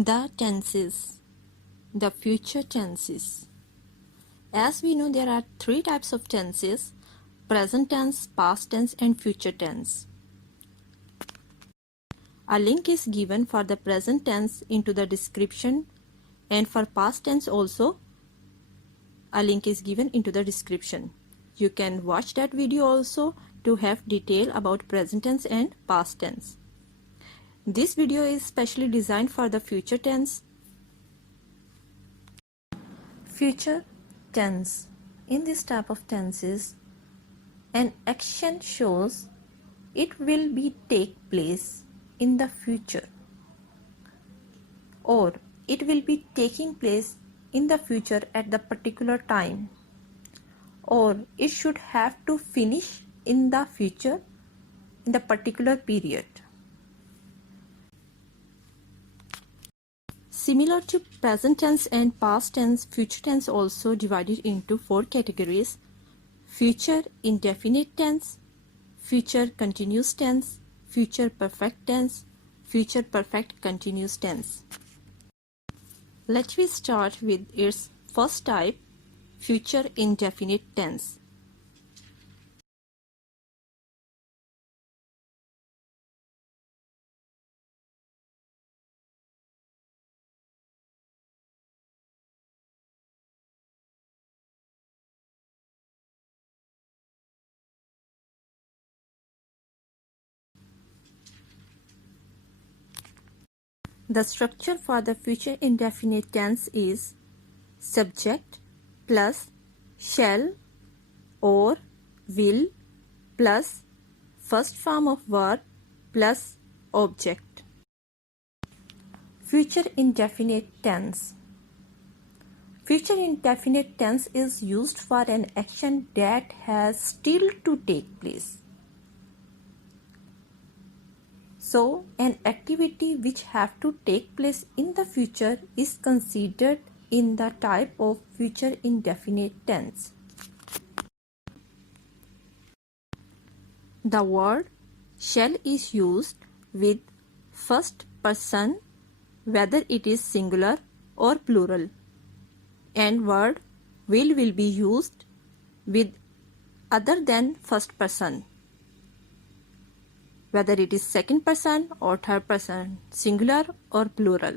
The tenses, the future tenses. As we know, there are three types of tenses: present tense, past tense, and future tense. A link is given for the present tense into the description, and for past tense also a link is given into the description. You can watch that video also to have detail about present tense and past tense. This video is specially designed for the future tense. Future tense. In this type of tenses, an action shows it will be take place in the future, or it will be taking place in the future at the particular time, or it should have to finish in the future in the particular period. Similar to present tense and past tense, future tense also divided into four categories: future indefinite tense, future continuous tense, future perfect tense, future perfect continuous tense. Let me start with its first type, future indefinite tense. The structure for the future indefinite tense is subject plus shall or will plus first form of verb plus object. Future indefinite tense. Future indefinite tense is used for an action that has still to take place. So, an activity which have to take place in the future is considered in the type of future indefinite tense. The word shall is used with first person whether it is singular or plural, and word will be used with other than first person, whether it is second person or third person, singular or plural.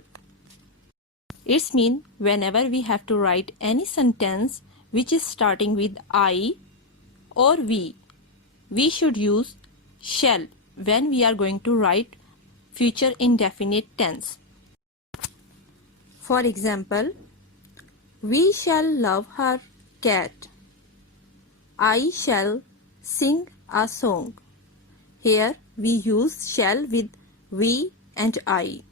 It means whenever we have to write any sentence which is starting with I or we should use shall when we are going to write future indefinite tense. For example, we shall love her cat. I shall sing a song. Here we use shall with we and I.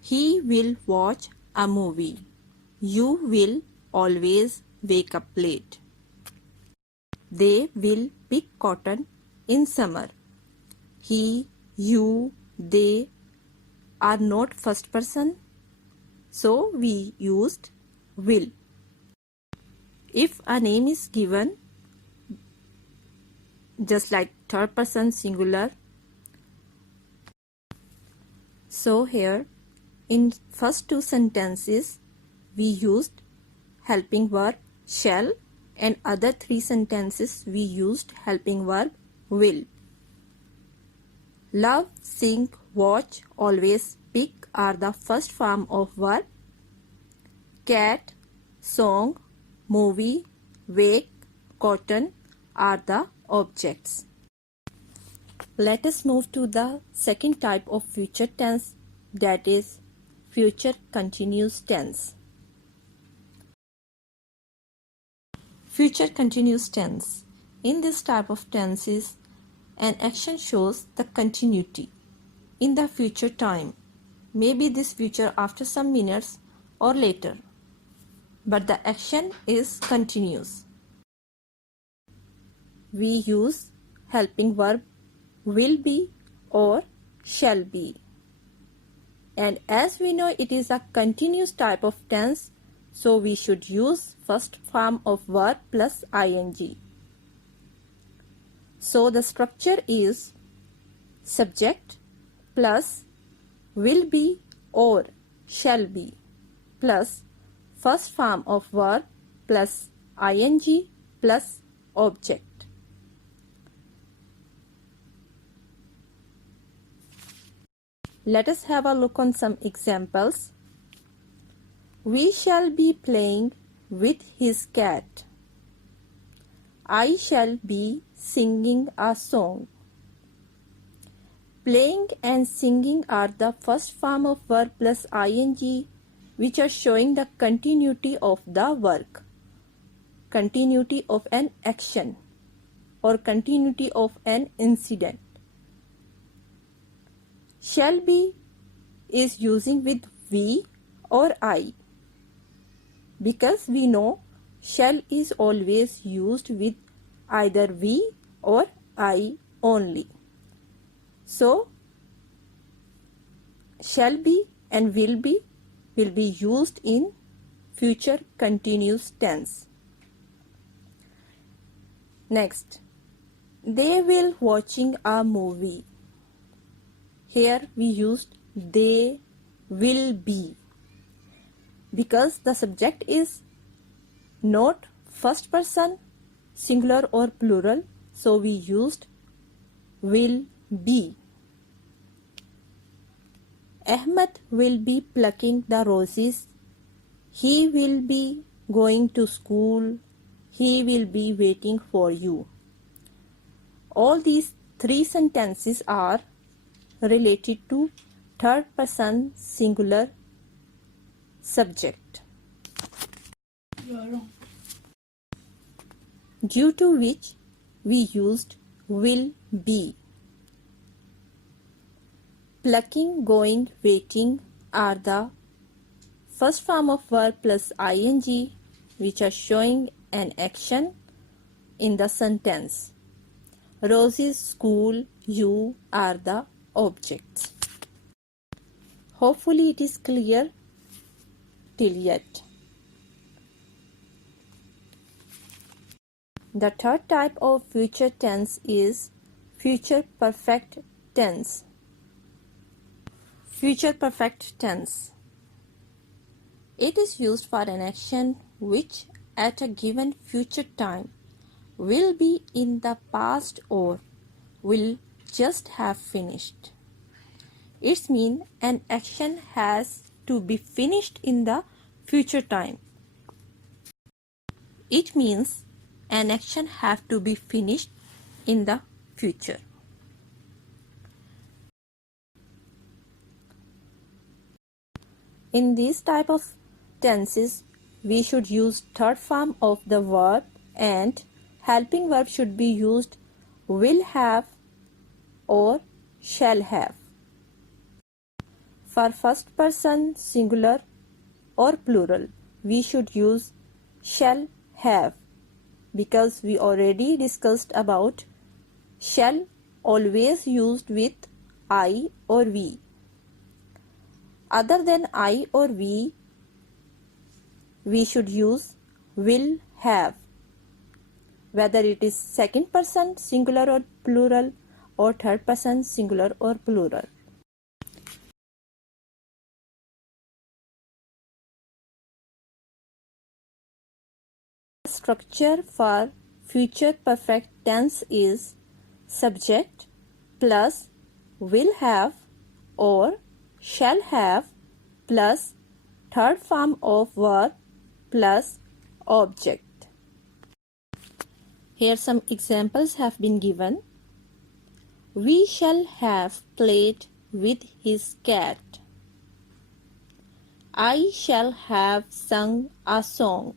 He will watch a movie. You will always wake up late. They will pick cotton in summer. He, you, they are not first person, so we used will. If a name is given, just like third person singular, so here in first two sentences we used helping verb shall, and other three sentences we used helping verb will. Love, sing, watch, always, pick are the first form of verb. Cat, song, movie, wake, cotton are the objects. Let us move to the second type of future tense, that is future continuous tense. Future continuous tense. In this type of tenses, an action shows the continuity in the future time. Maybe this future after some minutes or later, but the action is continuous. We use helping verb will be or shall be. And as we know it is a continuous type of tense, so we should use first form of verb plus ing. So the structure is subject plus will be or shall be plus first form of verb plus ing plus object. Let us have a look on some examples. We shall be playing with his cat. I shall be singing a song. Playing and singing are the first form of verb plus ing, which are showing the continuity of the work, continuity of an action, or continuity of an incident. Shall be is using with we or I, because we know shall is always used with either we or I only. So shall be and will be used in future continuous tense. Next, they will watching a movie. Here we used they will be, because the subject is not first person singular or plural, so we used will be. Ahmed will be plucking the roses. He will be going to school. He will be waiting for you. All these three sentences are related to third person singular subject, due to which we used will be. Plucking, going, waiting are the first form of verb plus ing, which are showing an action in the sentence. Roses, school, you are the objects. Hopefully it is clear till yet. The third type of future tense is future perfect tense. Future perfect tense. It is used for an action which at a given future time will be in the past or will just have finished. It means an action has to be finished in the future time. It means an action have to be finished in the future. In these type of tenses, we should use third form of the verb, and helping verb should be used will have or shall have. For first person singular or plural, we should use shall have, because we already discussed about shall always used with I or we. Other than I or we should use will have, whether it is second person singular or plural or third person singular or plural. Structure for future perfect tense is subject plus will have or shall have plus third form of verb plus object. Here some examples have been given. We shall have played with his cat. I shall have sung a song.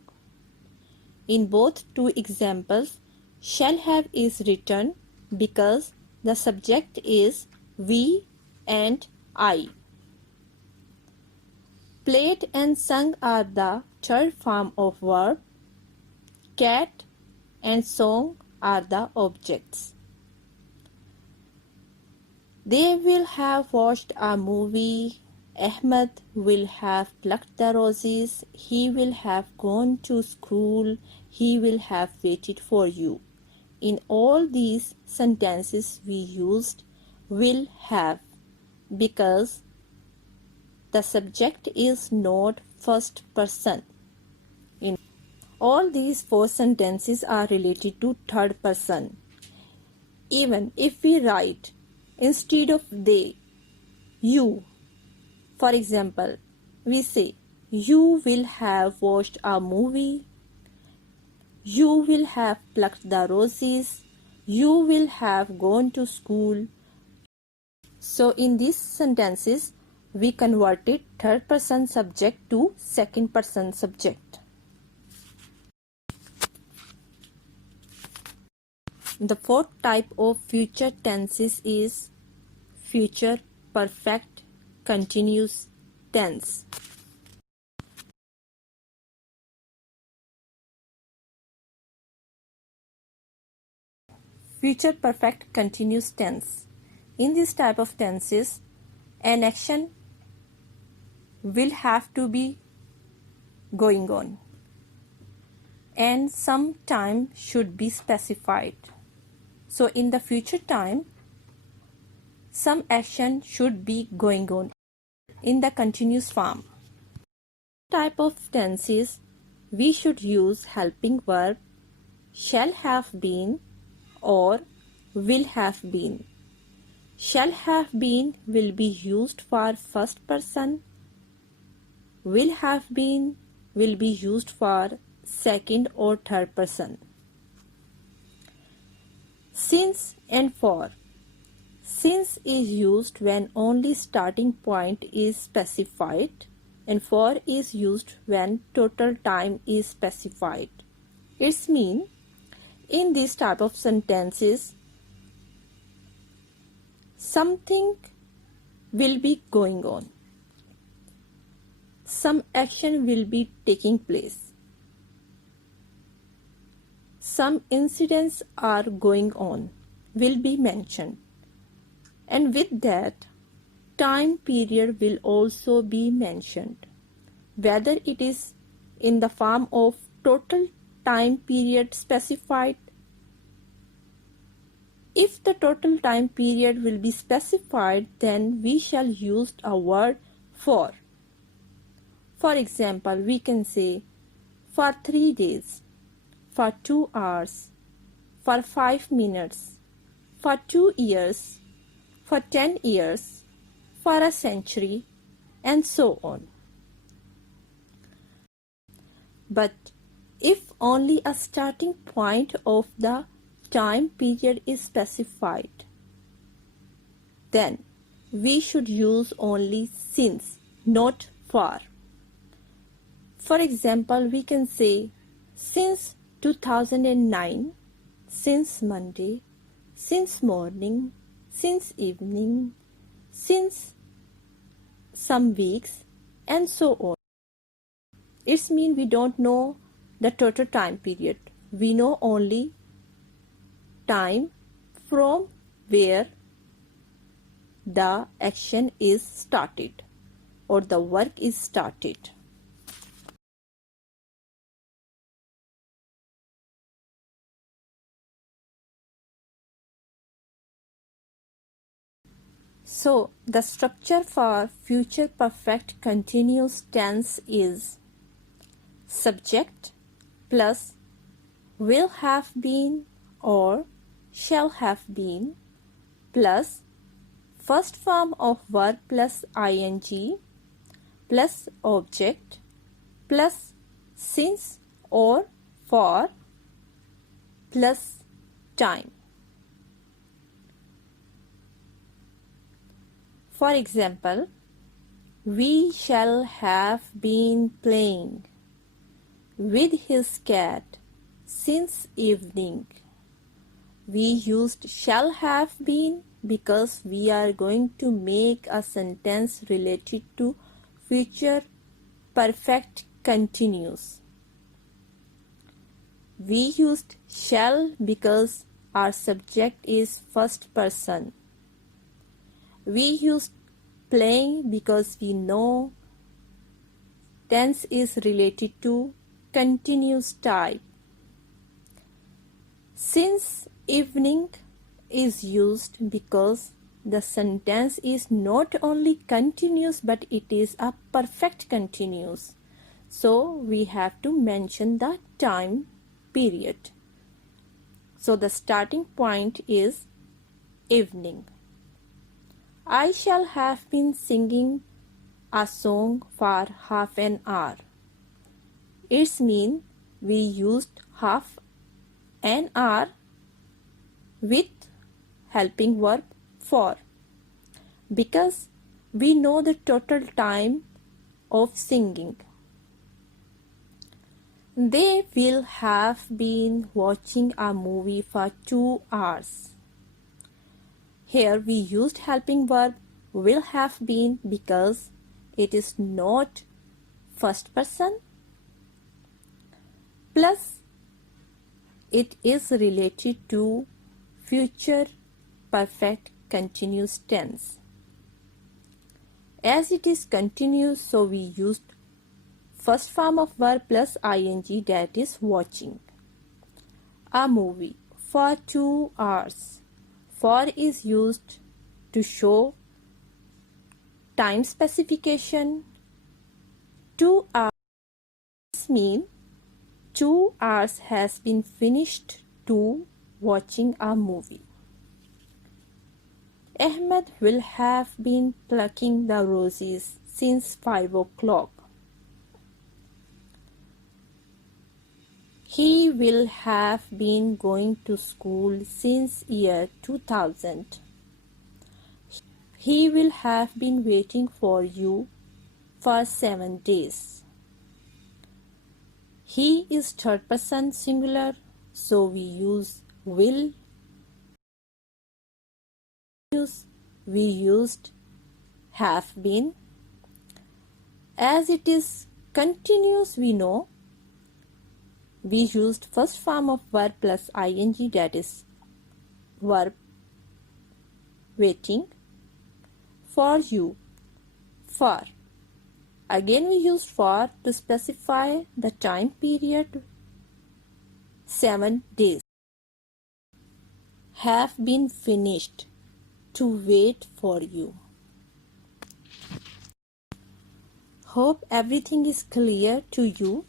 In both two examples, shall have is written because the subject is we and I. Played and sung are the third form of verb. Cat and song are the objects. They will have watched a movie. Ahmed will have plucked the roses. He will have gone to school. He will have waited for you. In all these sentences we used will have, because the subject is not first person. In all these four sentences are related to third person. Even if we write instead of they, you, for example, we say, you will have watched a movie, you will have plucked the roses, you will have gone to school. So in these sentences, we converted third person subject to second person subject. The fourth type of future tenses is future perfect continuous tense. Future perfect continuous tense. In this type of tenses, an action will have to be going on and some time should be specified. So in the future time, some action should be going on in the continuous form. Type of tenses, we should use helping verb shall have been or will have been. Shall have been will be used for first person. Will have been will be used for second or third person. Since and for. Since is used when only starting point is specified and for is used when total time is specified. It's mean in this type of sentences, something will be going on. Some action will be taking place. Some incidents are going on, will be mentioned. And with that, time period will also be mentioned. Whether it is in the form of total time period specified. If the total time period will be specified, then we shall use a word for. For example, we can say for 3 days, for 2 hours, for 5 minutes, for 2 years, for 10 years, for a century, and so on. But if only a starting point of the time period is specified, then we should use only since, not for. For example, we can say since 2009, since Monday, since morning, since evening, since some weeks, and so on. It's mean we don't know the total time period. We know only time from where the action is started or the work is started. So, the structure for future perfect continuous tense is subject plus will have been or shall have been plus first form of verb plus ing plus object plus since or for plus time. For example, we shall have been playing with his cat since evening. We used shall have been because we are going to make a sentence related to future perfect continuous. We used shall because our subject is first person. We used playing because we know tense is related to continuous type. Since evening is used because the sentence is not only continuous but it is a perfect continuous. So we have to mention the time period. So the starting point is evening. I shall have been singing a song for half an hour. It's mean we used half an hour with helping verb for, because we know the total time of singing. They will have been watching a movie for 2 hours. Here we used helping verb will have been because it is not first person, plus it is related to future perfect continuous tense. As it is continuous, so we used first form of verb plus ing, that is watching. A movie for 2 hours. For is used to show time specification. 2 hours mean 2 hours has been finished to watching a movie. Ahmed will have been plucking the roses since 5 o'clock. He will have been going to school since year 2000. He will have been waiting for you for 7 days. He is third person singular, so we use will. We used have been. As it is continuous, we know we used first form of verb plus ing, that is verb waiting. For you, for. Again we used for to specify the time period, 7 days. Have been finished, to wait for you. Hope everything is clear to you.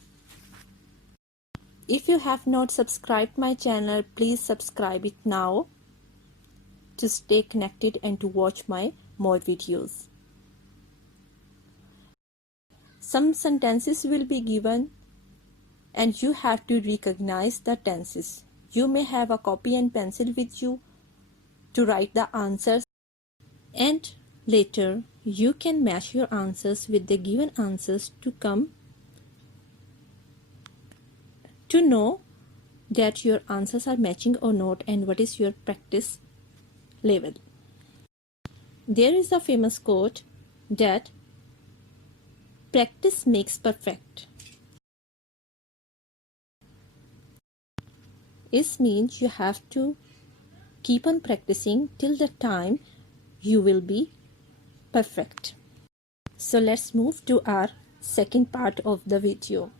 If you have not subscribed my channel, please subscribe it now to stay connected and to watch my more videos. Some sentences will be given and you have to recognize the tenses. You may have a copy and pencil with you to write the answers, and later you can match your answers with the given answers to come to know that your answers are matching or not and what is your practice level. There is a famous quote that practice makes perfect. It means you have to keep on practicing till the time you will be perfect. So let's move to our second part of the video.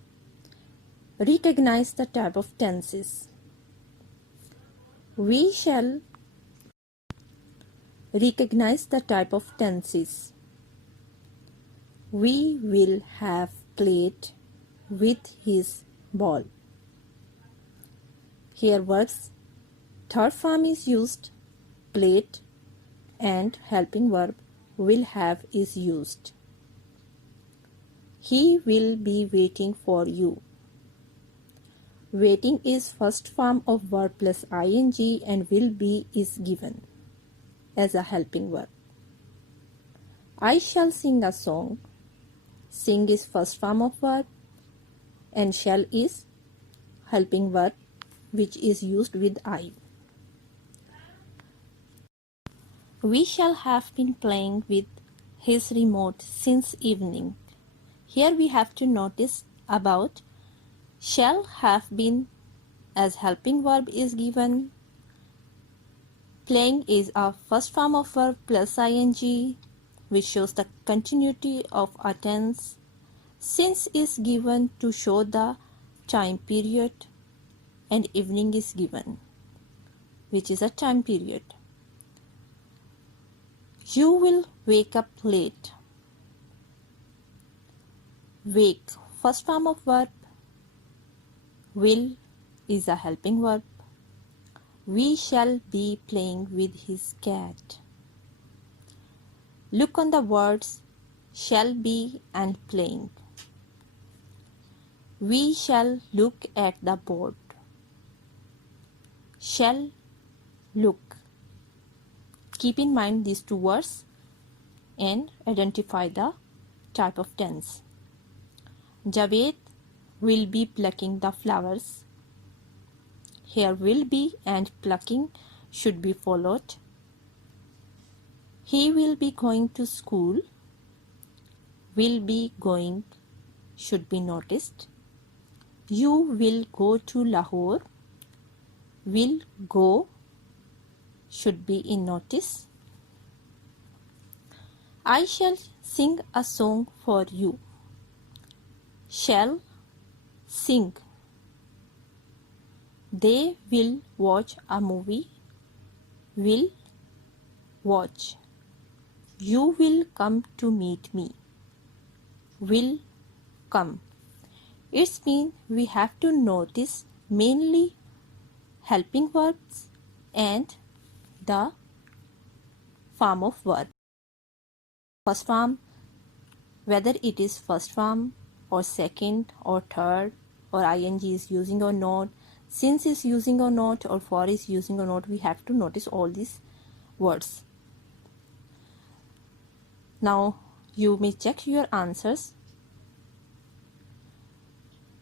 Recognize the type of tenses. We shall recognize the type of tenses. We will have played with his ball. Here verbs third form is used, played, and helping verb will have is used. He will be waiting for you. Waiting is first form of verb plus ing and will be is given as a helping verb. I shall sing a song. Sing is first form of verb and shall is helping verb which is used with I. We shall have been playing with his remote since evening. Here we have to notice about shall have been as helping verb is given. Playing is a first form of verb plus ing which shows the continuity of a tense. Since is given to show the time period and evening is given which is a time period. You will wake up late. Wake, first form of verb. Will is a helping verb. We shall be playing with his cat. Look on the words shall be and playing. We shall look at the board. Shall, look. Keep in mind these two words and identify the type of tense. Javed will be plucking the flowers. Here will be and plucking should be followed. He will be going to school. Will be going should be noticed. You will go to Lahore. Will go should be in notice. I shall sing a song for you. Shall, sing. They will watch a movie. Will, watch. You will come to meet me. Will, come. It means we have to notice mainly helping verbs and the form of verb. First form, whether it is first form or second or third or ing is using or not, since is using or not, or for is using or not, we have to notice all these words. Now you may check your answers.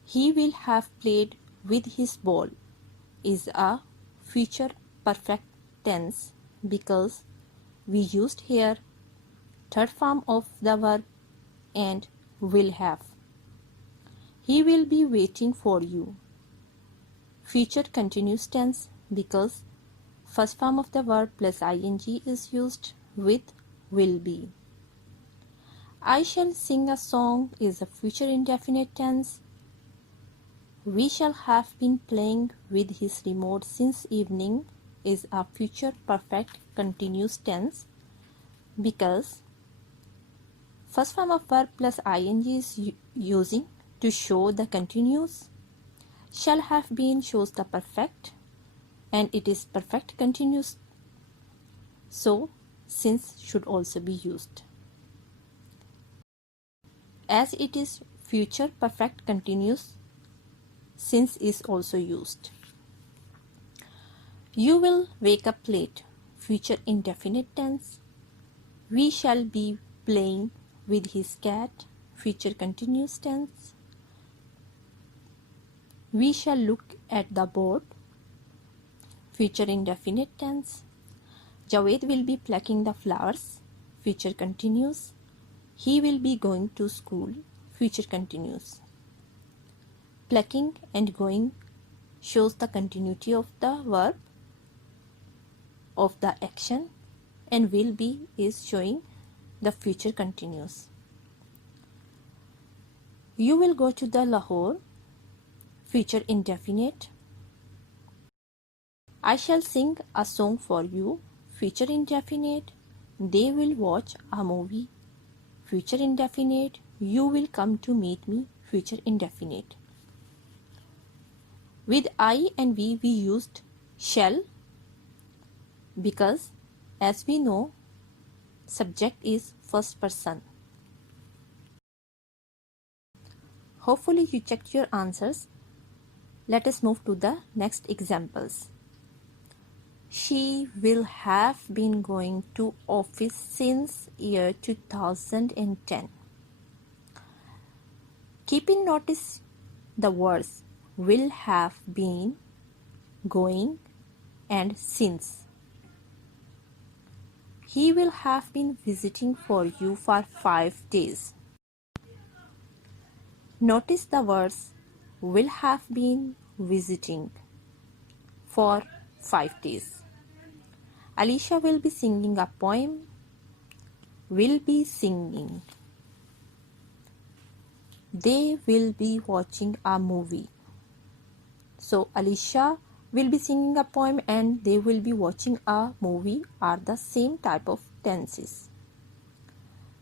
He will have played with his ball is a future perfect tense because we used here third form of the verb and will have. He will be waiting for you. Future continuous tense because first form of the verb plus ing is used with will be. I shall sing a song is a future indefinite tense. We shall have been playing with his remote since evening is a future perfect continuous tense because first form of verb plus ing is using to show the continuous. Shall have been shows the perfect and it is perfect continuous, so since should also be used. As it is future perfect continuous, since is also used. You will wake up late, future indefinite tense. We shall be playing with his cat, future continuous tense. We shall look at the board, future indefinite tense. Javed will be plucking the flowers, future continuous. He will be going to school, future continuous. Plucking and going shows the continuity of the verb of the action and will be is showing the future continuous. You will go to the Lahore, future indefinite. I shall sing a song for you, future indefinite. They will watch a movie, future indefinite. You will come to meet me, future indefinite. With I and we used shall because as we know subject is first person. Hopefully you checked your answers. Let us move to the next examples. She will have been going to office since year 2010. Keep in notice the words will have been, going and since. He will have been visiting for you for 5 days. Notice the words will have been visiting for 5 days. Alicia will be singing a poem. Will be singing. They will be watching a movie. So Alicia will be singing a poem and they will be watching a movie are the same type of tenses.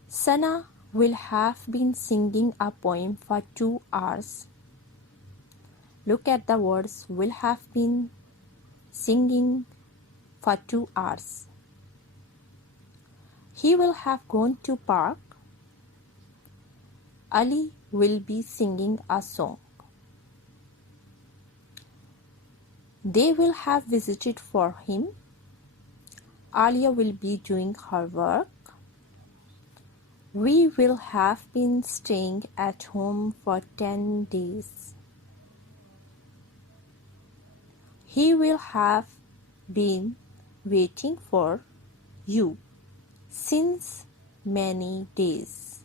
Sana will have been singing a poem for 2 hours. Look at the words will have been singing for 2 hours. He will have gone to park. Ali will be singing a song. They will have visited for him. Alia will be doing her work. We will have been staying at home for 10 days. He will have been waiting for you since many days.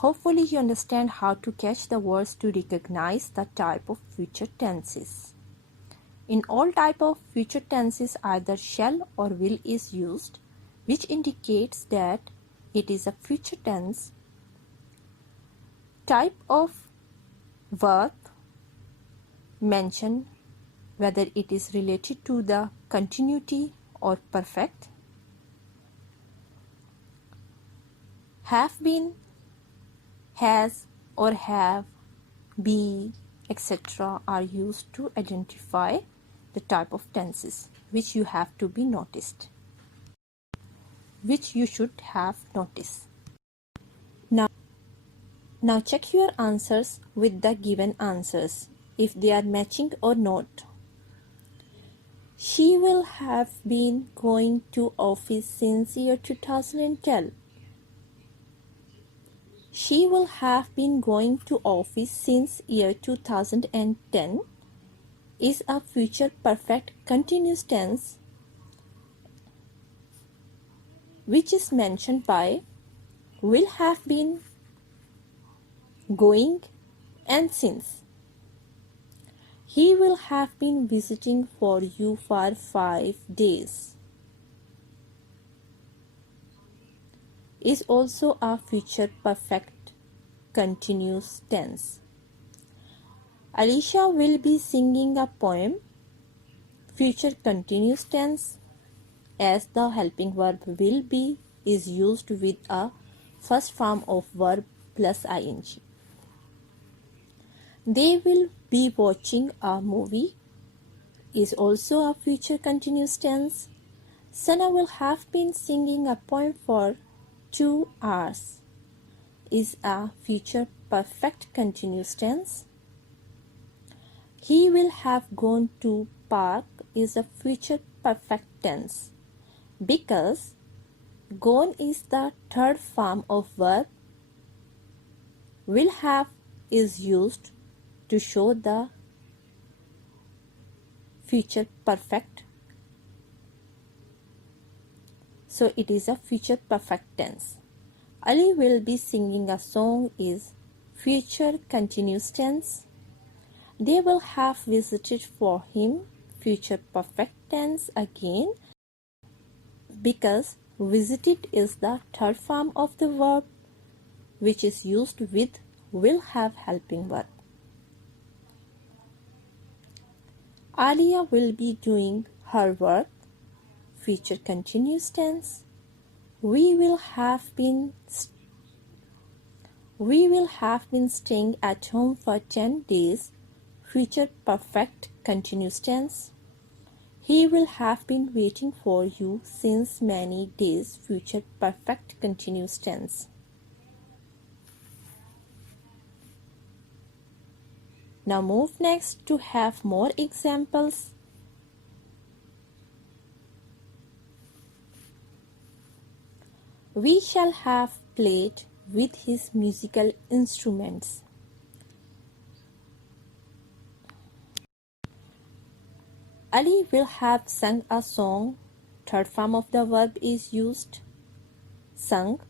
Hopefully you understand how to catch the words to recognize the type of future tenses. In all type of future tenses, either shall or will is used, which indicates that it is a future tense. Type of verb mention whether it is related to the continuity or perfect. Have been, has or have, be, etc. are used to identify the type of tenses which you have to be noticed, which you should have noticed. Now check your answers with the given answers if they are matching or not. She will have been going to office since year 2012. She will have been going to office since year 2010 is a future perfect continuous tense which is mentioned by will have been, going, and since. He will have been visiting for you for 5 days is also a future perfect continuous tense. Alicia will be singing a poem, future continuous tense, as the helping verb will be is used with a first form of verb plus ing. They will be watching a movie is also a future continuous tense. Sana will have been singing a poem for 2 hours is a future perfect continuous tense. He will have gone to park is a future perfect tense because gone is the third form of verb. Will have is used to show the future perfect. So it is a future perfect tense. Ali will be singing a song is future continuous tense. They will have visited for him, future perfect tense again because visited is the third form of the verb which is used with will have helping verb. Alia will be doing her work, future continuous tense. We will have been staying at home for 10 days, future perfect continuous tense. He will have been waiting for you since many days, future perfect continuous tense. Now move next to have more examples. We shall have played with his musical instruments. Ali will have sung a song. Third form of the verb is used, sung.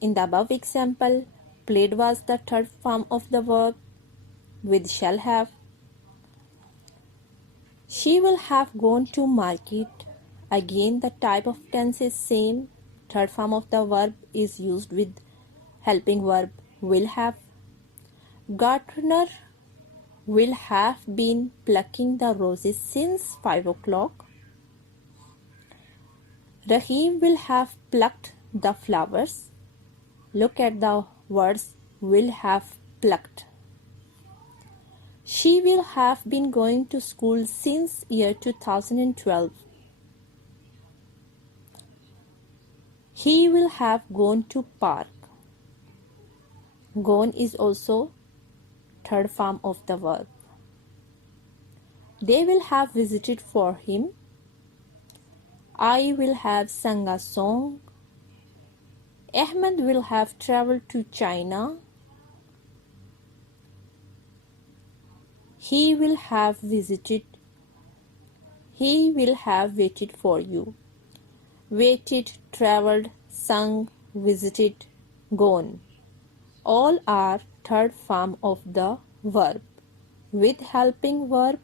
In the above example, played was the third form of the verb with shall have. She will have gone to market. Again, the type of tense is same. Third form of the verb is used with helping verb will have. Gardener will have been plucking the roses since 5 o'clock. Rahim will have plucked the flowers. Look at the words will have plucked. She will have been going to school since year 2012. He will have gone to park. Gone is also third form of the verb. They will have visited for him. I will have sung a song. Ahmed will have traveled to China. He will have visited. He will have waited for you. Waited, traveled, sung, visited, gone. All are third form of the verb. With helping verb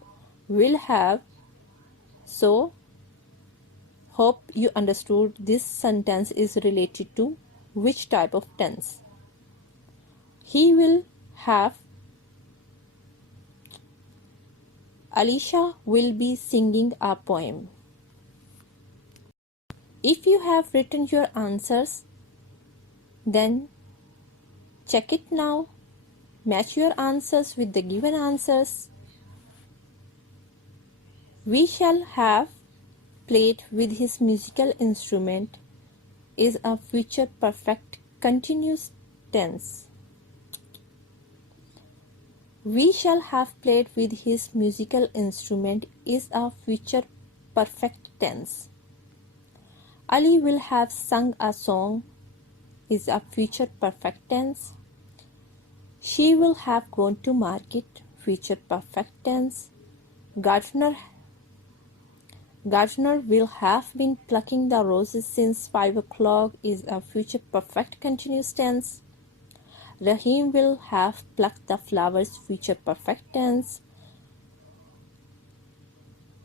will have. So, hope you understood this sentence is related to which type of tense. He will have. Alicia will be singing a poem. If you have written your answers, then check it now. Match your answers with the given answers. We shall have played with his musical instrument is a future perfect continuous tense. We shall have played with his musical instrument is a future perfect tense. Ali will have sung a song is a future perfect tense. She will have gone to market, future perfect tense. Gardener will have been plucking the roses since 5 o'clock is a future perfect continuous tense. Rahim will have plucked the flowers, future perfect tense.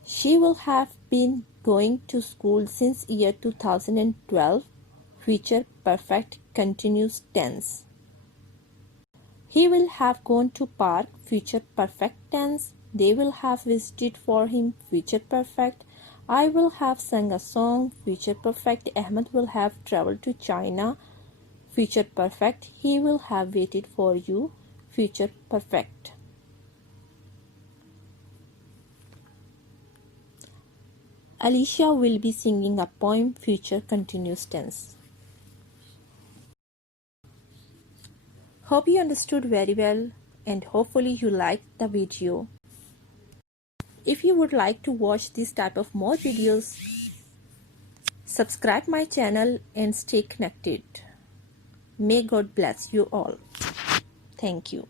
She will have been going to school since year 2012, future perfect continuous tense. He will have gone to park, future perfect tense. They will have visited for him, future perfect. I will have sung a song, future perfect. Ahmed will have traveled to China, future perfect. He will have waited for you, future perfect. Alicia will be singing a poem, future continuous tense. Hope you understood very well and hopefully you liked the video. If you would like to watch this type of more videos, subscribe my channel and stay connected. May God bless you all. Thank you.